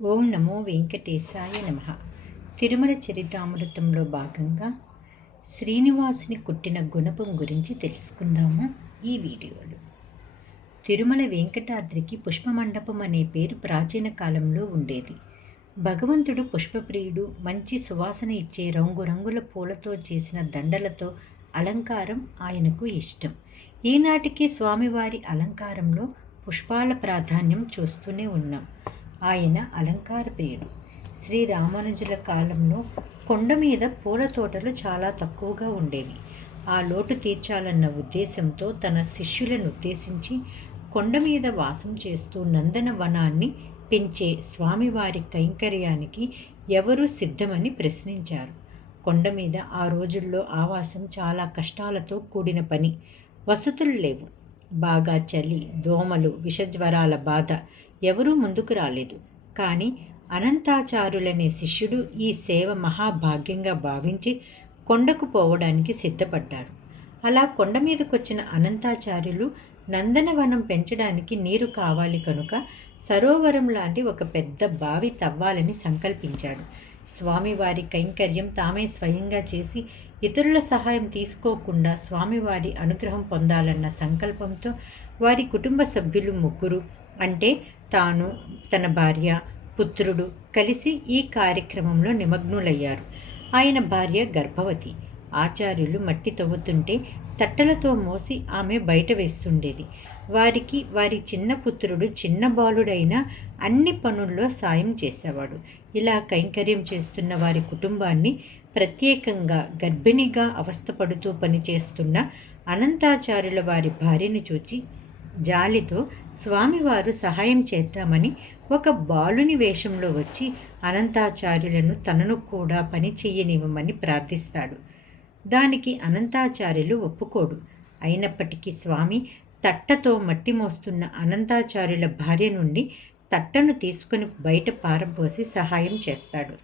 ఓం నమో వెంకటేశాయ నమః. తిరుమల చరితామృతంలో భాగంగా శ్రీనివాసుని కుట్టిన గుణపం గురించి తెలుసుకుందాము ఈ వీడియోలో. తిరుమల వెంకటాద్రికి పుష్పమండపం అనే పేరు ప్రాచీన కాలంలో ఉండేది. భగవంతుడు పుష్పప్రియుడు. మంచి సువాసన ఇచ్చే రంగురంగుల పూలతో చేసిన దండలతో అలంకారం ఆయనకు ఇష్టం. ఈనాటికి స్వామివారి అలంకారంలో పుష్పాల ప్రాధాన్యం చూస్తూనే ఉన్నాం. ఆయన అలంకార ప్రియుడు. శ్రీరామానుజుల కాలంలో కొండ మీద పూల తోటలు చాలా తక్కువగా ఉండేవి. ఆ లోటు తీర్చాలన్న ఉద్దేశంతో తన శిష్యులను ఉద్దేశించి కొండ మీద వాసం చేస్తూ నందనవనాన్ని పెంచే స్వామివారి కైంకర్యానికి ఎవరు సిద్ధమని ప్రశ్నించారు. కొండ మీద ఆ రోజుల్లో ఆవాసం చాలా కష్టాలతో కూడిన పని. వసతులు లేవు. బాగా చలి, దోమలు, విషజ్వరాల బాధ. ఎవరూ ముందుకు రాలేదు. కానీ అనంతాచారులనే శిష్యుడు ఈ సేవ మహాభాగ్యంగా భావించి కొండకు పోవడానికి సిద్ధపడ్డాడు. అలా కొండ మీదకొచ్చిన అనంతాచార్యులు నందనవనం పెంచడానికి నీరు కావాలి కనుక సరోవరం లాంటి ఒక పెద్ద బావి తవ్వాలని సంకల్పించాడు. స్వామివారి కైంకర్యం తామే స్వయంగా చేసి ఇతరుల సహాయం తీసుకోకుండా స్వామివారి అనుగ్రహం పొందాలన్న సంకల్పంతో వారి కుటుంబ సభ్యులు ముగ్గురు, అంటే తాను, తన భార్య, పుత్రుడు కలిసి ఈ కార్యక్రమంలో నిమగ్నులయ్యారు. ఆయన భార్య గర్భవతి. ఆచార్యులు మట్టి తవ్వుతుంటే తట్టలతో మోసి ఆమె బయట వేస్తుండేది. వారికి వారి చిన్న పుత్రుడు చిన్న బాలుడైనా అన్ని పనుల్లో సాయం చేసేవాడు. ఇలా కైంకర్యం చేస్తున్న వారి కుటుంబాన్ని, ప్రత్యేకంగా గర్భిణిగా అవస్థపడుతూ పనిచేస్తున్న అనంతాచార్యుల వారి భార్యను చూచి జాలితో స్వామివారు సహాయం చేద్దామని ఒక బాలుని వేషంలో వచ్చి అనంతాచార్యులను తనను కూడా పని చెయ్యనివ్వమని ప్రార్థిస్తాడు. దానికి అనంతాచార్యులు ఒప్పుకోడు. అయినప్పటికీ స్వామి తట్టతో మట్టి మోస్తున్న అనంతాచార్యుల భార్య నుండి తట్టను తీసుకుని బయట పారబోసి సహాయం చేస్తాడు.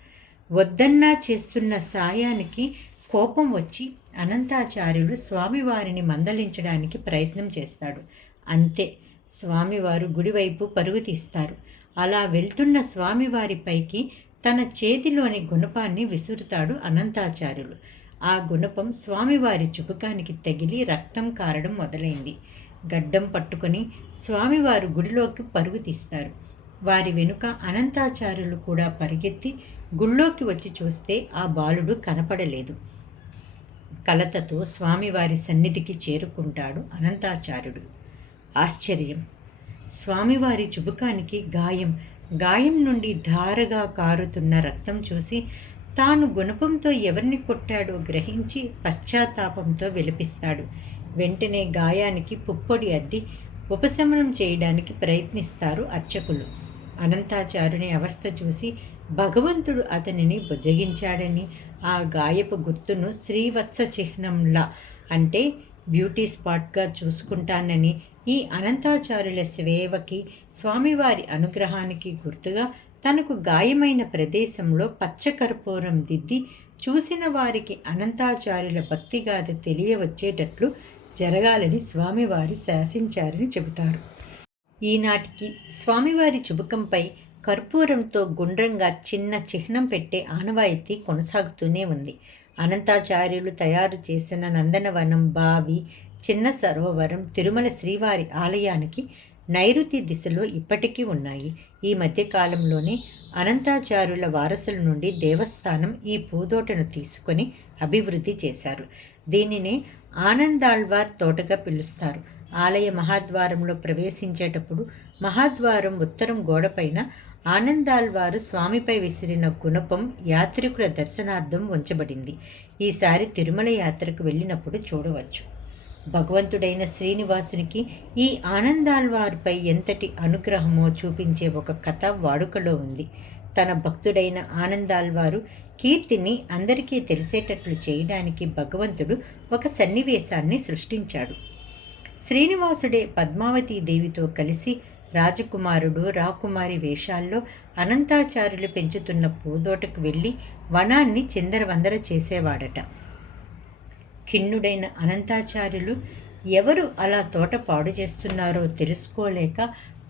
వద్దన్నా చేస్తున్న సాయానికి కోపం వచ్చి అనంతాచార్యులు స్వామివారిని మందలించడానికి ప్రయత్నం చేస్తాడు. అంతే, స్వామివారు గుడివైపు పరుగు తీస్తారు. అలా వెళ్తున్న స్వామివారిపైకి తన చేతిలోని గుణపాన్ని విసురుతాడు అనంతాచార్యులు. ఆ గుణపం స్వామివారి చుబుకానికి తగిలి రక్తం కారడం మొదలైంది. గడ్డం పట్టుకొని స్వామివారు గుడిలోకి పరుగు తీస్తారు. వారి వెనుక అనంతాచార్యులు కూడా పరిగెత్తి గుళ్ళోకి వచ్చి చూస్తే ఆ బాలుడు కనపడలేదు. కలతతో స్వామివారి సన్నిధికి చేరుకుంటాడు అనంతాచార్యుడు. ఆశ్చర్యం! స్వామివారి చుబుకానికి గాయం నుండి ధారగా కారుతున్న రక్తం చూసి తాను గుణపంతో ఎవరిని కొట్టాడో గ్రహించి పశ్చాత్తాపంతో విలపిస్తాడు. వెంటనే గాయానికి పుప్పొడి అద్ది ఉపశమనం చేయడానికి ప్రయత్నిస్తారు అర్చకులు. అనంతాచార్యుని అవస్థ చూసి భగవంతుడు అతనిని బుజ్జగించాడని, ఆ గాయపు గుర్తును శ్రీవత్స చిహ్నంలా, అంటే బ్యూటీ స్పాట్గా చూసుకుంటానని, ఈ అనంతాచార్యుల సేవకి, స్వామివారి అనుగ్రహానికి గుర్తుగా తనకు గాయమైన ప్రదేశంలో పచ్చకర్పూరం దిద్ది చూసిన వారికి అనంతాచార్యుల భక్తిగాథ తెలియవచ్చేటట్లు జరగాలని స్వామివారి శాసించారని చెబుతారు. ఈనాటికి స్వామివారి చుబుకంపై కర్పూరంతో గుండ్రంగా చిన్న చిహ్నం పెట్టే ఆనవాయితీ కొనసాగుతూనే ఉంది. అనంతాచార్యులు తయారు చేసిన నందనవనం, బావి, చిన్న సరోవరం తిరుమల శ్రీవారి ఆలయానికి నైరుతి దిశలో ఇప్పటికీ ఉన్నాయి. ఈ మధ్యకాలంలోనే అనంతాచార్యుల వారసుల నుండి దేవస్థానం ఈ పూదోటను తీసుకొని అభివృద్ధి చేశారు. దీనినే ఆనందాళ్వార్ తోటగా పిలుస్తారు. ఆలయ మహాద్వారంలో ప్రవేశించేటప్పుడు మహాద్వారం ఉత్తరం గోడపైన ఆనందాళ్వారు స్వామిపై విసిరిన గుణపం యాత్రికుల దర్శనార్థం ఉంచబడింది. ఈసారి తిరుమల యాత్రకు వెళ్ళినప్పుడు చూడవచ్చు. భగవంతుడైన శ్రీనివాసునికి ఈ ఆనందాళ్వారుపై ఎంతటి అనుగ్రహమో చూపించే ఒక కథ వాడుకలో ఉంది. తన భక్తుడైన ఆనందాళ్వారు కీర్తిని అందరికీ తెలిసేటట్లు చేయడానికి భగవంతుడు ఒక సన్నివేశాన్ని సృష్టించాడు. శ్రీనివాసుడే పద్మావతీదేవితో కలిసి రాజకుమారుడు, రాకుమారి వేషాల్లో అనంతాచార్యులు పెంచుతున్న పూదోటకు వెళ్ళి వనాన్ని చిందరవందర చేసేవాడట. ఖిన్నుడైన అనంతాచార్యులు ఎవరు అలా తోట పాడు చేస్తున్నారో తెలుసుకోలేక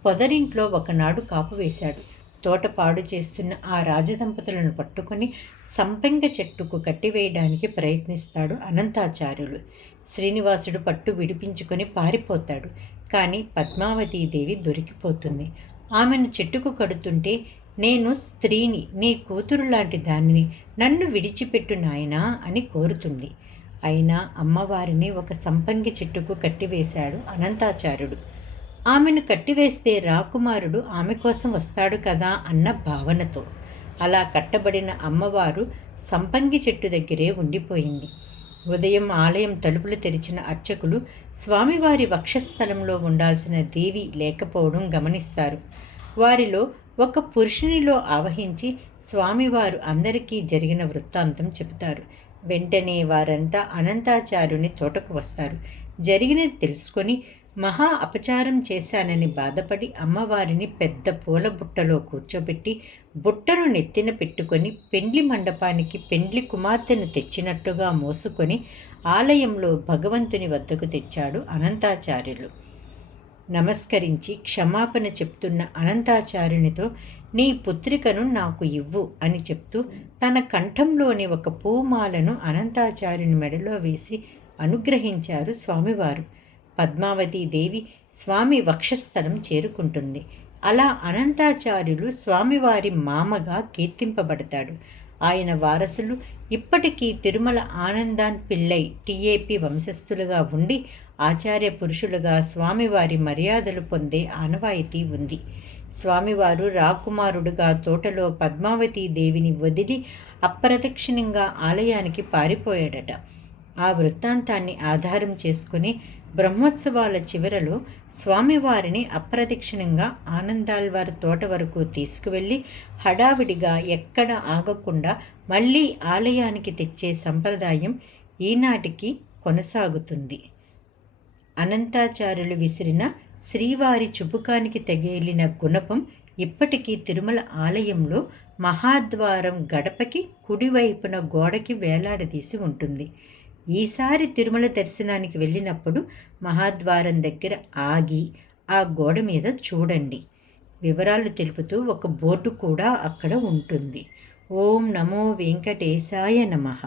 పొదరింట్లో ఒకనాడు కాపు వేశాడు. తోట పాడు చేస్తున్న ఆ రాజదంపతులను పట్టుకొని సంపెంగ చెట్టుకు కట్టివేయడానికి ప్రయత్నిస్తాడు అనంతాచార్యులు. శ్రీనివాసుడు పట్టు విడిపించుకొని పారిపోతాడు. కానీ పద్మావతీదేవి దొరికిపోతుంది. ఆమెను చెట్టుకు కడుతుంటే, నేను స్త్రీని, నీ కూతురు లాంటి దానిని, నన్ను విడిచిపెట్టు నాయనా అని కోరుతుంది. అయినా అమ్మవారిని ఒక సంపంగి చెట్టుకు కట్టివేశాడు అనంతాచార్యుడు. ఆమెను కట్టివేస్తే రాకుమారుడు ఆమె కోసం వస్తాడు కదా అన్న భావనతో. అలా కట్టబడిన అమ్మవారు సంపంగి చెట్టు దగ్గరే ఉండిపోయింది. ఉదయం ఆలయం తలుపులు తెరిచిన అర్చకులు స్వామివారి వక్షస్థలంలో ఉండాల్సిన దేవి లేకపోవడం గమనిస్తారు. వారిలో ఒక పురుషునిలో ఆవహించి స్వామివారు అందరికీ జరిగిన వృత్తాంతం చెబుతారు. వెంటనే వారంతా అనంతాచార్యుని తోటకు వస్తారు. జరిగినది తెలుసుకొని మహా అపచారం చేశానని బాధపడి అమ్మవారిని పెద్ద పూల బుట్టలో కూర్చోబెట్టి బుట్టను నెత్తిన పెట్టుకొని పెండ్లి మండపానికి పెండ్లి కుమార్తెను తెచ్చినట్టుగా మోసుకొని ఆలయంలో భగవంతుని వద్దకు తెచ్చాడు అనంతాచార్యులు. నమస్కరించి క్షమాపణ చెప్తున్న అనంతాచార్యునితో, నీ పుత్రికను నాకు ఇవ్వు అని చెప్తూ తన కంఠంలోని ఒక పూమాలను అనంతాచార్యుని మెడలో వేసి అనుగ్రహించారు స్వామివారు. పద్మావతీదేవి స్వామి వక్షస్థలం చేరుకుంటుంది. అలా అనంతాచార్యులు స్వామివారి మామగా కీర్తింపబడతాడు. ఆయన వారసులు ఇప్పటికీ తిరుమల ఆనందాన్ పిళ్ళై టీఏపీ వంశస్థులుగా ఉండి ఆచార్య పురుషులుగా స్వామివారి మర్యాదలు పొందే ఆనవాయితీ ఉంది. స్వామివారు రాకుమారుడుగా తోటలో పద్మావతీదేవిని వదిలి అప్రదక్షిణంగా ఆలయానికి పారిపోయాడట. ఆ వృత్తాంతాన్ని ఆధారం చేసుకుని బ్రహ్మోత్సవాల చివరలో స్వామివారిని అప్రదక్షిణంగా ఆనందాల్వారి తోట వరకు తీసుకువెళ్ళి హడావిడిగా ఎక్కడ ఆగకుండా మళ్ళీ ఆలయానికి తెచ్చే సంప్రదాయం ఈనాటికి కొనసాగుతుంది. అనంతాచార్యులు విసిరిన శ్రీవారి చుబుకానికి తగిలిన గుణపం ఇప్పటికీ తిరుమల ఆలయంలో మహాద్వారం గడపకి కుడివైపున గోడకి వేలాడదీసి ఉంటుంది. ఈసారి తిరుమల దర్శనానికి వెళ్ళినప్పుడు మహాద్వారం దగ్గర ఆగి ఆ గోడ మీద చూడండి. వివరాలు తెలుపుతూ ఒక బోర్డు కూడా అక్కడ ఉంటుంది. ఓం నమో వెంకటేశాయ నమః.